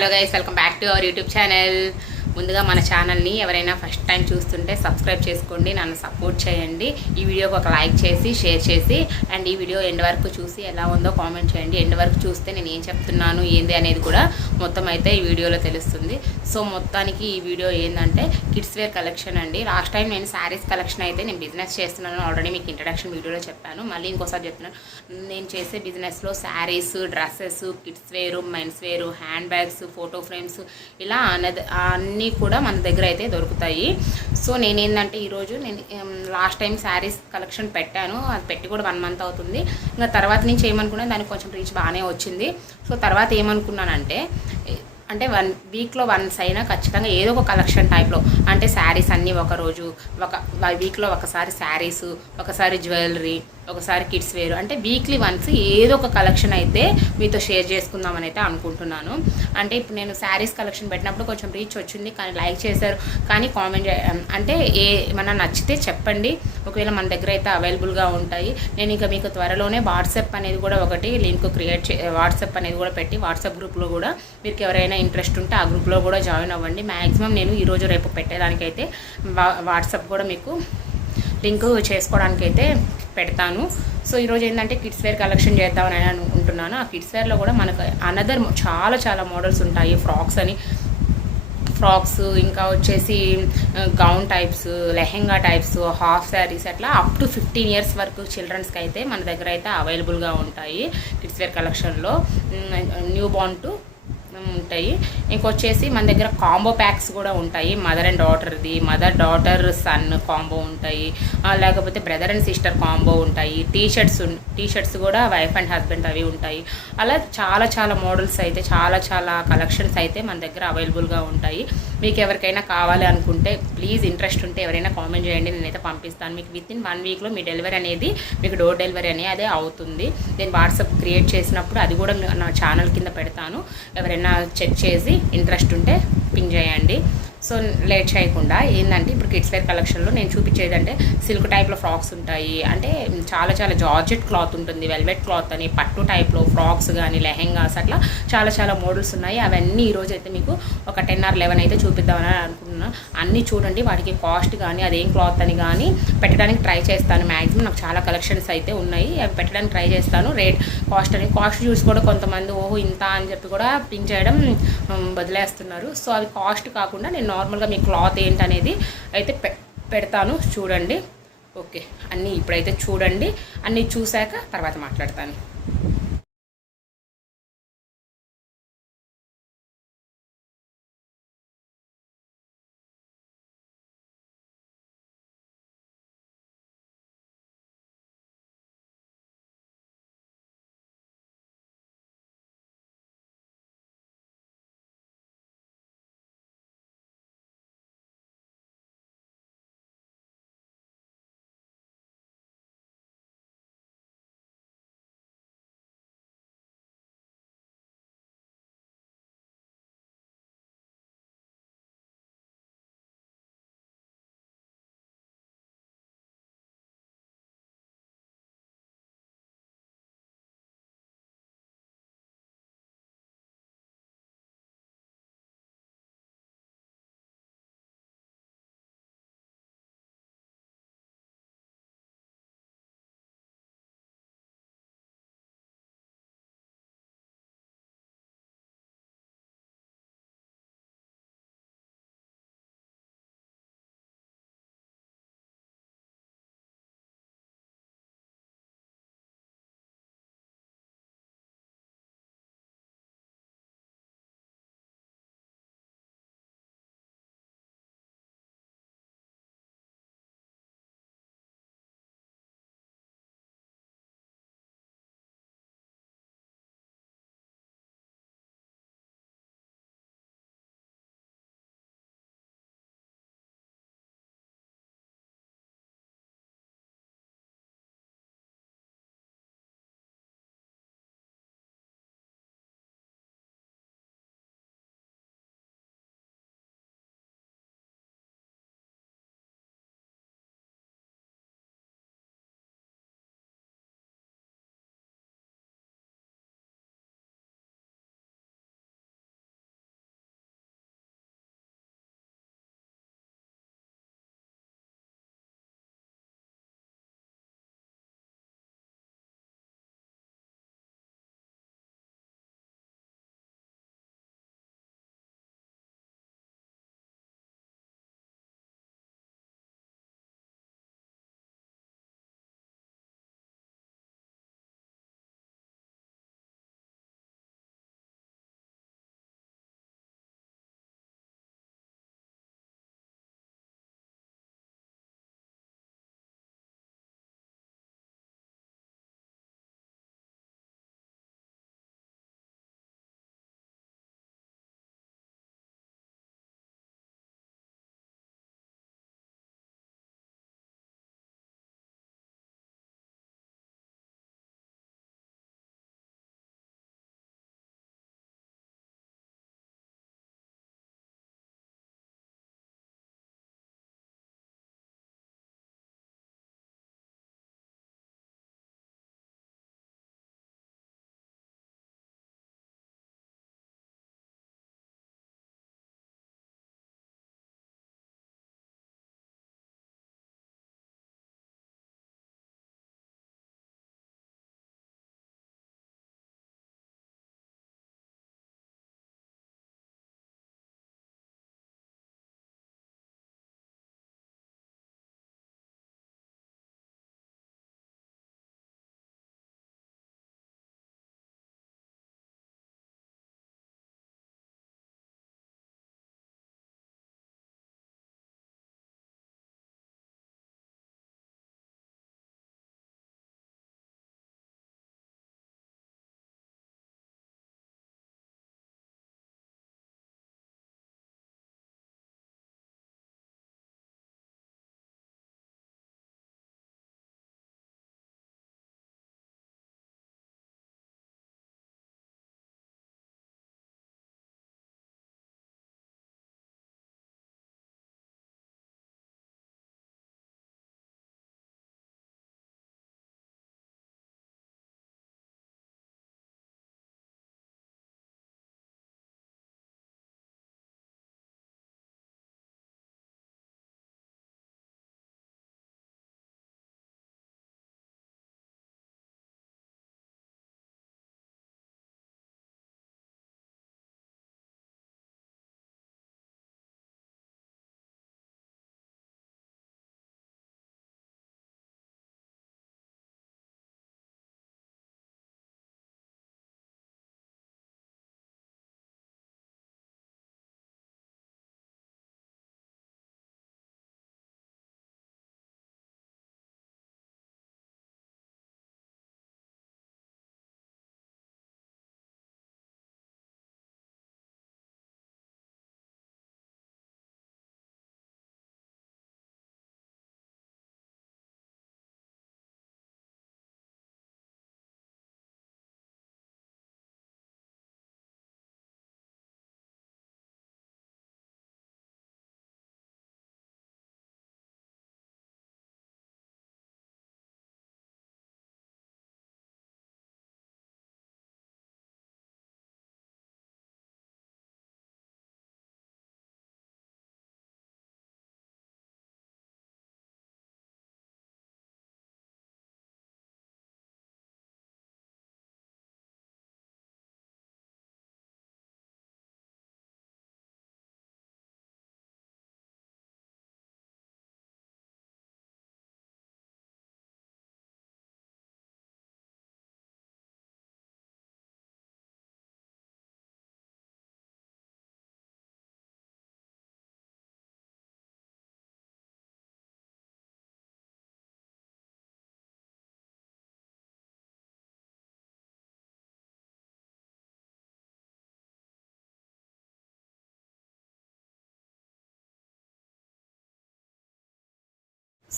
Hello guys, welcome back to our YouTube channel. ముందుగా మన ఛానల్ని ఎవరైనా ఫస్ట్ టైం చూస్తుంటే సబ్స్క్రైబ్ చేసుకోండి, నన్ను సపోర్ట్ చేయండి. ఈ వీడియోకి ఒక లైక్ చేసి షేర్ చేసి అండ్ ఈ వీడియో ఎండ్ వరకు చూసి ఎలా ఉందో కామెంట్ చేయండి. ఎండ్ వరకు చూస్తే నేను ఏం చెప్తున్నాను ఏంది అనేది కూడా మొత్తం అయితే ఈ వీడియోలో తెలుస్తుంది. సో మొత్తానికి ఈ వీడియో ఏంటంటే కిడ్స్ వేర్ కలెక్షన్ అండి. లాస్ట్ టైం నేను శారీస్ కలెక్షన్ అయితే నేను బిజినెస్ చేస్తున్నాను, ఆల్రెడీ మీకు ఇంట్రడక్షన్ వీడియోలో చెప్పాను. మళ్ళీ ఇంకోసారి చెప్తున్నాను, నేను చేసే బిజినెస్లో శారీస్, డ్రెస్సెస్, కిడ్స్ వేరు, మెన్స్ వేరు, హ్యాండ్ బ్యాగ్స్, ఫోటో ఫ్రేమ్స్ ఇలా అన్నీ కూడా మన దగ్గర అయితే దొరుకుతాయి. సో నేనేంటంటే ఈరోజు నేను లాస్ట్ టైం శారీస్ కలెక్షన్ పెట్టాను, అది పెట్టి కూడా 1 మంత్ అవుతుంది. ఇంకా తర్వాత నుంచి ఏమనుకున్నాను, దానికి కొంచెం రీచ్ బాగానే వచ్చింది. సో తర్వాత ఏమనుకున్నానంటే 1 వీక్లో వన్స్ అయినా ఖచ్చితంగా ఏదో ఒక కలెక్షన్ టైప్లో, అంటే శారీస్ అన్నీ ఒకరోజు, ఒక వీక్లో ఒకసారి శారీస్, ఒకసారి జ్యువెలరీ, ఒకసారి కిడ్స్ వేరు, అంటే వీక్లీ వన్స్ ఏదో ఒక కలెక్షన్ అయితే మీతో షేర్ చేసుకుందామని అయితే అనుకుంటున్నాను. అంటే ఇప్పుడు నేను శారీస్ కలెక్షన్ పెట్టినప్పుడు కొంచెం రీచ్ వచ్చింది, కానీ లైక్ చేశారు, కానీ కామెంట్ అంటే ఏమన్నా నచ్చితే చెప్పండి. ఒకవేళ మన దగ్గర అయితే అవైలబుల్గా ఉంటాయి. నేను ఇంకా మీకు త్వరలోనే వాట్సాప్ అనేది కూడా ఒకటి లింక్ క్రియేట్ వాట్సాప్ అనేది కూడా పెట్టి, వాట్సాప్ గ్రూప్లో కూడా మీకు ఎవరైనా ఇంట్రెస్ట్ ఉంటే ఆ గ్రూప్లో కూడా జాయిన్ అవ్వండి. మ్యాక్సిమం నేను ఈరోజు రేపు పెట్టేదానికైతే వాట్సాప్ కూడా మీకు లింక్ చేసుకోవడానికైతే పెడతాను. సో ఈరోజు ఏంటంటే కిడ్స్ వేర్ కలెక్షన్ చేద్దామని అనుకుంటున్నాను. ఆ కిడ్స్ వేర్లో కూడా మనకు అనదర్ చాలా మోడల్స్ ఉంటాయి. ఫ్రాక్స్, ఇంకా వచ్చేసి gown types, lehenga types, half saris, అట్లా అప్ టు 15 years వరకు చిల్డ్రన్స్కి అయితే మన దగ్గర అయితే అవైలబుల్గా ఉంటాయి కిడ్స్ వేర్ కలెక్షన్లో. న్యూ బార్న్ టు ఉంటాయి. ఇంకొచ్చేసి మన దగ్గర కాంబో ప్యాక్స్ కూడా ఉంటాయి. మదర్ అండ్ డాటర్ది, మదర్ డాటర్ సన్ కాంబో ఉంటాయి, లేకపోతే బ్రదర్ అండ్ సిస్టర్ కాంబో ఉంటాయి. టీషర్ట్స్ కూడా వైఫ్ అండ్ హస్బెండ్ అవి ఉంటాయి. అలా చాలా మోడల్స్ అయితే చాలా కలెక్షన్స్ అయితే మన దగ్గర అవైలబుల్గా ఉంటాయి. మీకు ఎవరికైనా కావాలి అనుకుంటే ప్లీజ్ ఇంట్రెస్ట్ ఉంటే ఎవరైనా కామెంట్ చేయండి, నేనైతే పంపిస్తాను. మీకు వితిన్ 1 వీక్లో మీ డెలివరీ అనేది, మీకు డోర్ డెలివరీ అనేది అదే అవుతుంది. నేను వాట్సాప్ క్రియేట్ చేసినప్పుడు అది కూడా నా ఛానల్ కింద పెడతాను. ఎవరైనా చెక్ చేసి ఇంట్రెస్ట్ ఉంటే పింగ్ చేయండి. సో లేట్ చేయకుండా ఏంటంటే ఇప్పుడు కిడ్స్ వేర్ కలెక్షన్లో నేను చూపించేది అంటే సిల్క్ టైప్లో ఫ్రాక్స్ ఉంటాయి, అంటే చాలా జార్జెట్ క్లాత్ ఉంటుంది, వెల్వెట్ క్లాత్ అని, పట్టు టైప్లో ఫ్రాక్స్ కానీ లెహెంగాస్, అట్లా చాలా మోడల్స్ ఉన్నాయి. అవన్నీ ఈరోజు అయితే మీకు ఒక 10 or 11 అయితే చూపిద్దామని అనుకుంటున్నాను. అన్నీ చూడండి, వాటికి కాస్ట్ కానీ అదేం క్లాత్ అని కానీ పెట్టడానికి ట్రై చేస్తాను. మ్యాక్సిమం నాకు చాలా కలెక్షన్స్ అయితే ఉన్నాయి, అవి పెట్టడానికి ట్రై చేస్తాను. కాస్ట్ చూసి కూడా కొంతమంది ఓహో ఇంత అని చెప్పి కూడా పింక్ చేయడం వదిలేస్తున్నారు. సో అవి కాస్ట్ కాకుండా నేను నార్మల్గా మీ క్లాత్ ఏంటనేది అయితే పెడతాను, చూడండి. ఓకే, అన్నీ ఇప్పుడైతే చూడండి, అన్నీ చూశాక తర్వాత మాట్లాడతాను.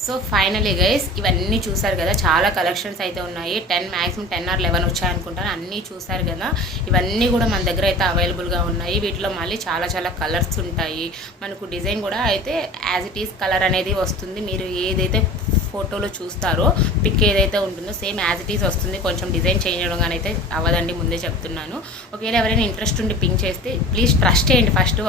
సో ఫైనలీ గైస్ ఇవన్నీ చూసారు కదా, చాలా కలెక్షన్స్ అయితే ఉన్నాయి. 10 మ్యాక్సిమం 10 ఆర్ 11 వచ్చాయనుకుంటాను. అన్నీ చూసారు కదా, ఇవన్నీ కూడా మన దగ్గర అయితే అవైలబుల్గా ఉన్నాయి. వీటిలో మళ్ళీ చాలా చాలా కలర్స్ ఉంటాయి. మనకు డిజైన్ కూడా అయితే యాజ్ ఇట్ ఈస్ కలర్ అనేది వస్తుంది. మీరు ఏదైతే ఫోటోలో చూస్తారో పిక్ ఏదైతే ఉంటుందో సేమ్ యాజ్ ఇట్ ఈస్ వస్తుంది. కొంచెం డిజైన్ చేంజ్ చేయడం అయితే అవ్వదండి, ముందే చెప్తున్నాను. ఒకవేళ ఎవరైనా ఇంట్రెస్ట్ ఉండి పింక్ చేస్తే ప్లీజ్ ట్రస్ట్ చేయండి. ఫస్ట్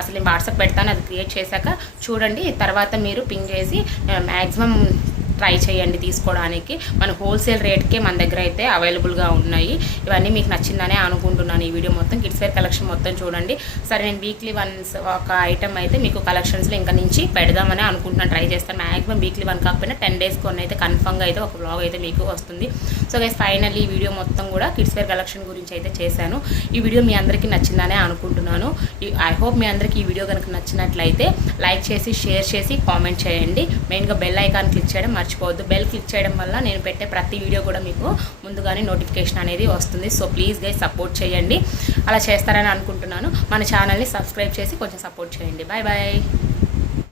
అసలు నేను వాట్సాప్ పెడతాను, అది క్రియేట్ చేశాక చూడండి. తర్వాత మీరు పింక్ చేసి మ్యాక్సిమం ట్రై చేయండి తీసుకోవడానికి. మన హోల్సేల్ రేట్కే మన దగ్గర అయితే అవైలబుల్గా ఉన్నాయి. ఇవన్నీ మీకు నచ్చిందనే అనుకుంటున్నాను. ఈ వీడియో మొత్తం కిడ్స్ వేర్ కలెక్షన్ మొత్తం చూడండి. సరే, నేను వీక్లీ వన్స్ ఒక ఐటమ్ అయితే మీకు కలెక్షన్స్లో ఇంకా నుంచి పెడదామని అనుకుంటున్నాను, ట్రై చేస్తాను. మ్యాక్సిమం వీక్లీ 1 కాకపోయినా 10 డేస్ కొన్ని అయితే కన్ఫర్మ్గా అయితే ఒక బ్లాగ్ అయితే మీకు వస్తుంది. సో గైస్ ఫైనల్లీ ఈ వీడియో మొత్తం కూడా కిడ్స్ వేర్ కలెక్షన్ గురించి అయితే చేశాను. ఈ వీడియో మీ అందరికీ నచ్చిందనే అనుకుంటున్నాను. ఐ హోప్ మీ అందరికీ ఈ వీడియో కనుక నచ్చినట్లయితే లైక్ చేసి, షేర్ చేసి, కామెంట్ చేయండి. మెయిన్గా బెల్ ఐకాన్ క్లిక్ చేయడం మర్చిపోవద్దు. బెల్ క్లిక్ చేయడం వల్ల నేను పెట్టే ప్రతి వీడియో కూడా మీకు ముందుగానే నోటిఫికేషన్ అనేది వస్తుంది. సో ప్లీజ్ గైస్ సపోర్ట్ చేయండి. అలా చేస్తారని అనుకుంటున్నాను. మన ఛానల్ని సబ్స్క్రైబ్ చేసి కొంచెం సపోర్ట్ చేయండి. Bye bye.